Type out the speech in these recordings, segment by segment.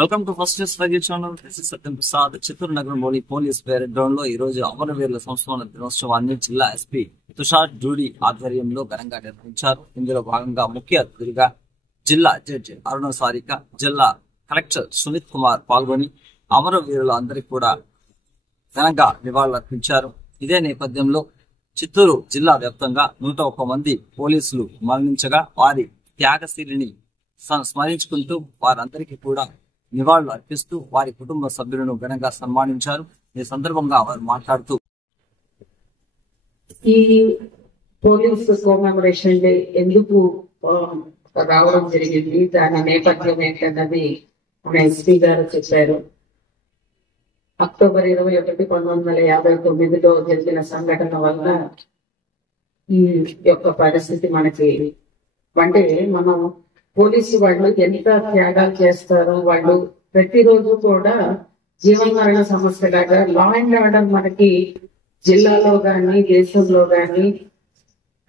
Welcome to first news five channel. This is Satyam Prasad. Chittoor నగరంలోని police parade ground లో ఈ రోజు అమరవీరుల సంస్మరణ దినోత్సవాన్ని జిల్లా ఎస్పీ తుషార్ జూడి ఆధ్వర్యంలో ఘనంగా నిర్వహించారు. ఇందులో భాగంగా ముఖ్య అతిథిగా జిల్లా జడ్జి అరుణ సారిక, జిల్లా కలెక్టర్ సునీత్ కుమార్ పాల్గొని అమరవీరుల అందరికీ కూడా ఘనంగా నివాళులర్పించారు. ఇదే నేపథ్యంలో చిత్తూరు జిల్లా వ్యాప్తంగా 101 మంది పోలీసులు మరణించగా వారి త్యాగశీలిని స్మరించుకుంటూ వారందరికీ కూడా నివాళులు అర్పిస్తూ వారి కుటుంబ సభ్యులను ఘనంగా సన్మానించారు. ఈ సందర్భంగా వారు మాట్లాడుతూ ఈ పోలీస్ కోమమరేషన్ డే ఎందుకు రావడం జరిగింది, దాని నేపథ్యం ఏంటన్నది మన ఎస్పీ గారు చెప్పారు. అక్టోబర్ 21, 1959లో జరిగిన సంఘటన వల్ల ఈ యొక్క పరిస్థితి మనకి అంటే మనం పోలీసు వాళ్ళు ఎంత త్యాగాలు చేస్తారో, వాళ్ళు ప్రతిరోజు కూడా జీవన్మరణ సమస్య లాగా లా అండ్ ఆర్డర్ మనకి జిల్లాలో గాని దేశంలో గాని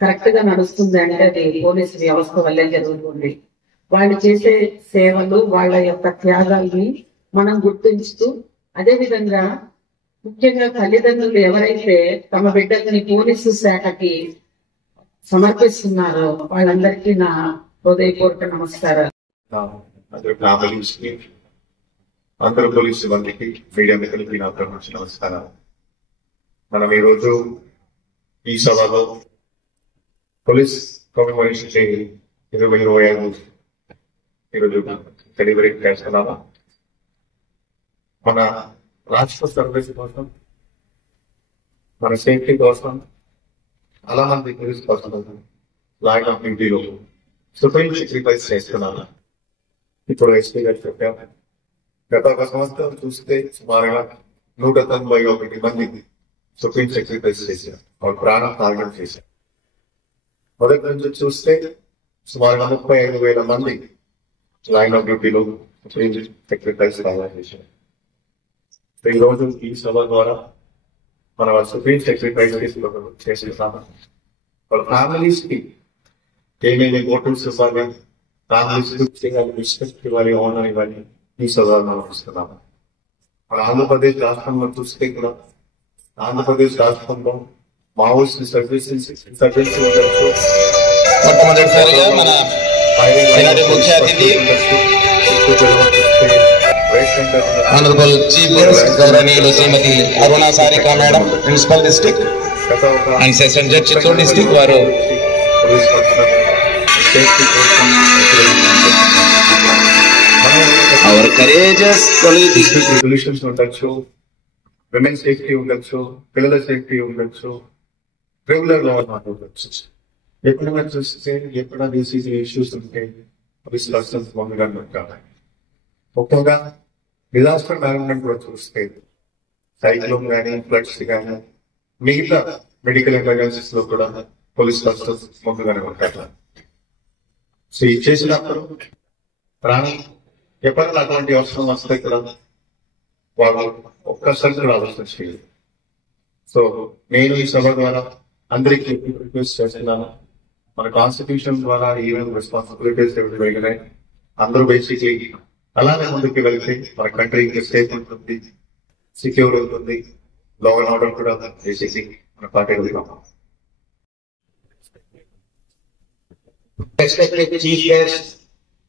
కరెక్ట్ గా నడుస్తుంది అంటే అది పోలీసు వ్యవస్థ వల్లే జరుగుతుంది. వాళ్ళు చేసే సేవలు, వాళ్ళ యొక్క త్యాగాల్ని మనం గుర్తించుతూ, అదే విధంగా ముఖ్యంగా తల్లిదండ్రులు ఎవరైతే తమ బిడ్డల్ని పోలీసు శాఖకి సమర్పిస్తున్నారో వాళ్ళందరికీ నా హృదయపూర్వక నమస్కారాలు. అందరూ పోలీసు సిబ్బందికి, మీడియా మిత్రులకి నా తరఫు నమస్కారాలు. మనం ఈరోజు ఈ సభలో పోలీస్ కమెమరేషన్ డే 2025 ఈరోజు సెలబ్రేట్ చేస్తున్నాము. మన రాష్ట్ర సర్వీస్ కోసం, మన సేఫ్టీ కోసం, చాలా మంది పోలీస్ కోసం లైన్ ఆఫ్ డ్యూటీలో సుప్రీం సాక్రిఫైస్ చేస్తున్నాను. ఇప్పుడు ఎస్పీ గారు చెప్పాము, గత 1 సంవత్సరం చూస్తే సుమారుగా 191 మంది సుప్రీం సాక్రిఫైస్ చేశారు, వాళ్ళ ప్రాణం త్యాగం చేశారు. మొదటి నుంచి చూస్తే సుమారుగా 35,000 మంది లైన్ ఆఫ్ డ్యూటీలో సుప్రీం సాక్రిఫైస్ చేశారు. ఈ రోజు ఈ సభ ద్వారా మన వాళ్ళ సుప్రీం సాక్రిఫైస్ చేస్తున్నాము. వాళ్ళ ఫ్యామిలీస్ కి ఏమేమి మోటివ్స్ ఇవ్వాలి, ఫ్యామిలీస్ రెస్పెక్ట్ ఇవ్వాలి, ఆనర్ ఇవ్వాలి, ఈ సభ మనం ఇస్తున్నాము. మన ఆంధ్రప్రదేశ్ రాష్ట్రంలో చూస్తే కూడా ఆంధ్రప్రదేశ్ రాష్ట్రంలో మావోయిస్ట్ సర్వీసెస్ మొట్టమొదటిసారిగా మన ఈనాటి ముఖ్య అతిథి ఆనరబుల్ చీఫ్ గెస్ట్ గౌరవనీయులు Shrimati Aruna Sarika madam, principal district and session judge Chittoor district వారు అవర్ కరేజస్ సొల్యూషన్స్ ఉండొచ్చు, విమెన్ సేఫ్టీ ఉండొచ్చు, పిల్లల సేఫ్టీ ఉండొచ్చు, రెగ్యులర్ లా ఉండొచ్చు. ఎప్పుడైనా చూస్తే ఎక్కడ డిసీజ్ ఇష్యూస్ ఉంటే పోలీస్ పర్సన్స్ కావాలి. ముఖ్యంగా డిజాస్టర్ మేనేజ్మెంట్ కూడా చూస్తే సైక్లోన్ కానీ, ఫ్లడ్స్ కానీ, మిగతా మెడికల్ ఎమర్జెన్సీస్ లో కూడా పోలీస్ పర్సన్స్ ముందుగానే ఉంటారు. సో ఇది చేసినప్పుడు ప్రాణం ఎప్పుడైనా అటువంటి అవసరం వస్తే కూడా వాళ్ళు ఒక్కసారి కూడా ఆలోచన చేయలేదు. సో నేను ఈ సభ ద్వారా అందరికీ రిక్వెస్ట్ చేస్తున్నాను, మన కాన్స్టిట్యూషన్ ద్వారా ఏమేమి రెస్పాన్సిబిలిటీస్ ఇవ్వగలిగినాయి అందరూ బేసిక్లీ అలానే ముందుకు వెళ్తే మన కంట్రీ ఇంకా సేఫ్ ఉంటుంది, సెక్యూర్ ఉంటుంది, లా అండ్ ఆర్డర్ కూడా బేసిక్లీ మన పార్టీ వెళ్తాం. Respected Chief Guest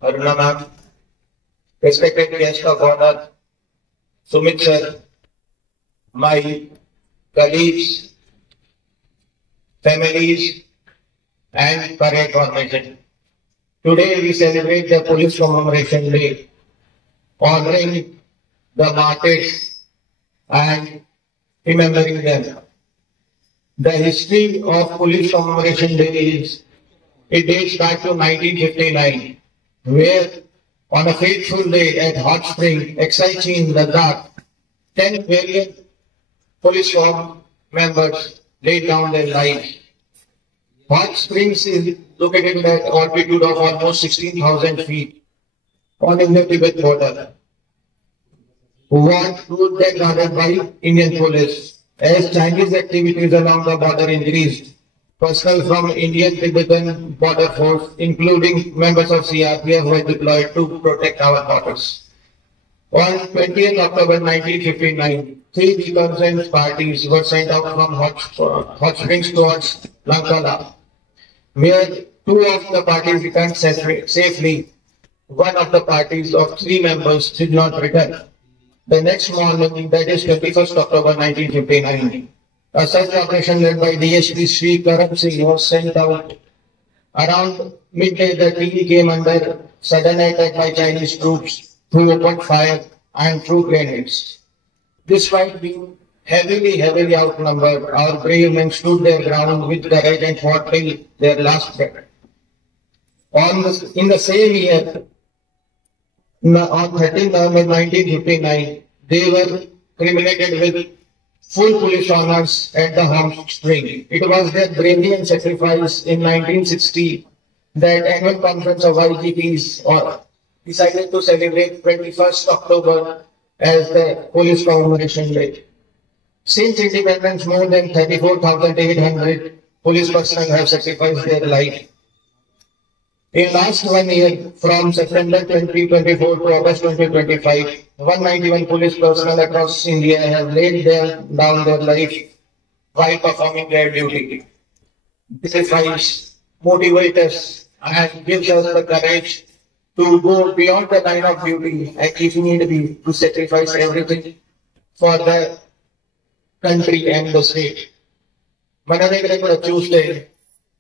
Aruna Ma'am, respected guest of honor Sumit Sir, my colleagues, families, and parade formation. Today we celebrate the Police Commemoration Day, honoring the martyrs and remembering them. The history of Police Commemoration Day is, it dates back to 1959, where on a fateful day at Hot Spring, Exaichi in Ladakh, 10 valiant police force members laid down their lives. Hot Springs is located at altitude of almost 16,000 feet on India-Tibet border. Was ruled and guarded by Indian police. As Chinese activities along the border increased, personnel from Indian Tibetan border force, including members of CRPF, were deployed to protect our borders. On 20th October 1959, 3 reconnaissance parties were sent out from Hot Springs towards Lankala, where 2 of the parties returned safely. One of the parties of 3 members did not return. The next morning, that is 21st October 1959, a search operation led by DSP Sri Karan Singh was sent out. Around midday, the team came under sudden attack by Chinese troops who opened fire and threw grenades. Despite being heavily outnumbered, our brave men stood their ground with courage and fought till their last breath. In the same year, on 13th November 1959, they were cremated with full police honors at the Hot Spring. It was their bravery and sacrifice in 1960 that annual conference of IGPs decided to celebrate 21st October as the Police Commemoration Day. Since independence, more than 34,800 police personnel have sacrificed their life. In last 1 year, from September 2024 to August 2025, 191 police personnel across India have laid down their life while performing their duty. This sacrifice motivates us and gives us the courage to go beyond the line of duty and if need be to sacrifice everything for the country and the state. మన దగ్గర కూడా చూస్తే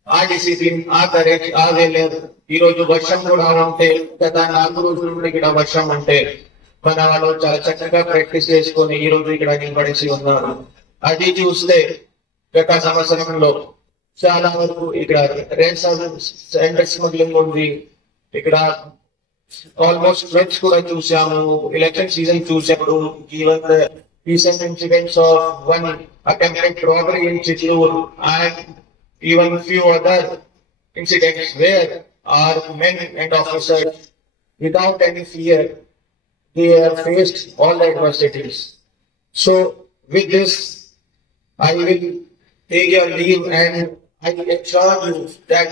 ఆ discipline, ఆ courage, ఆ వేలేరు ఈ రోజు వర్షం కూడా ఉంటే గత 4 రోజుల నుండి ఇక్కడ వర్షం ఉంటే మన వాళ్ళు చాలా చక్కగా ప్రాక్టీస్ చేసుకొని ఈ రోజు ఇక్కడ నిలబడేసి ఉన్నారు. అది చూస్తే గత సంవత్సరంలో చాలా వరకు ఇక్కడ రెడ్ సెంటర్ స్మగ్లింగ్ ఉంది. ఇక్కడ ఆల్మోస్ట్ ఫ్లడ్స్ కూడా చూసాము. ఎలక్షన్ సీజన్ చూసాము. Even recent incidents of one attempted robbery in Chittoor and even few other incidents where our men and officers, without any fear, they have faced all the adversities. So, with this, I will take your leave and I will assure you that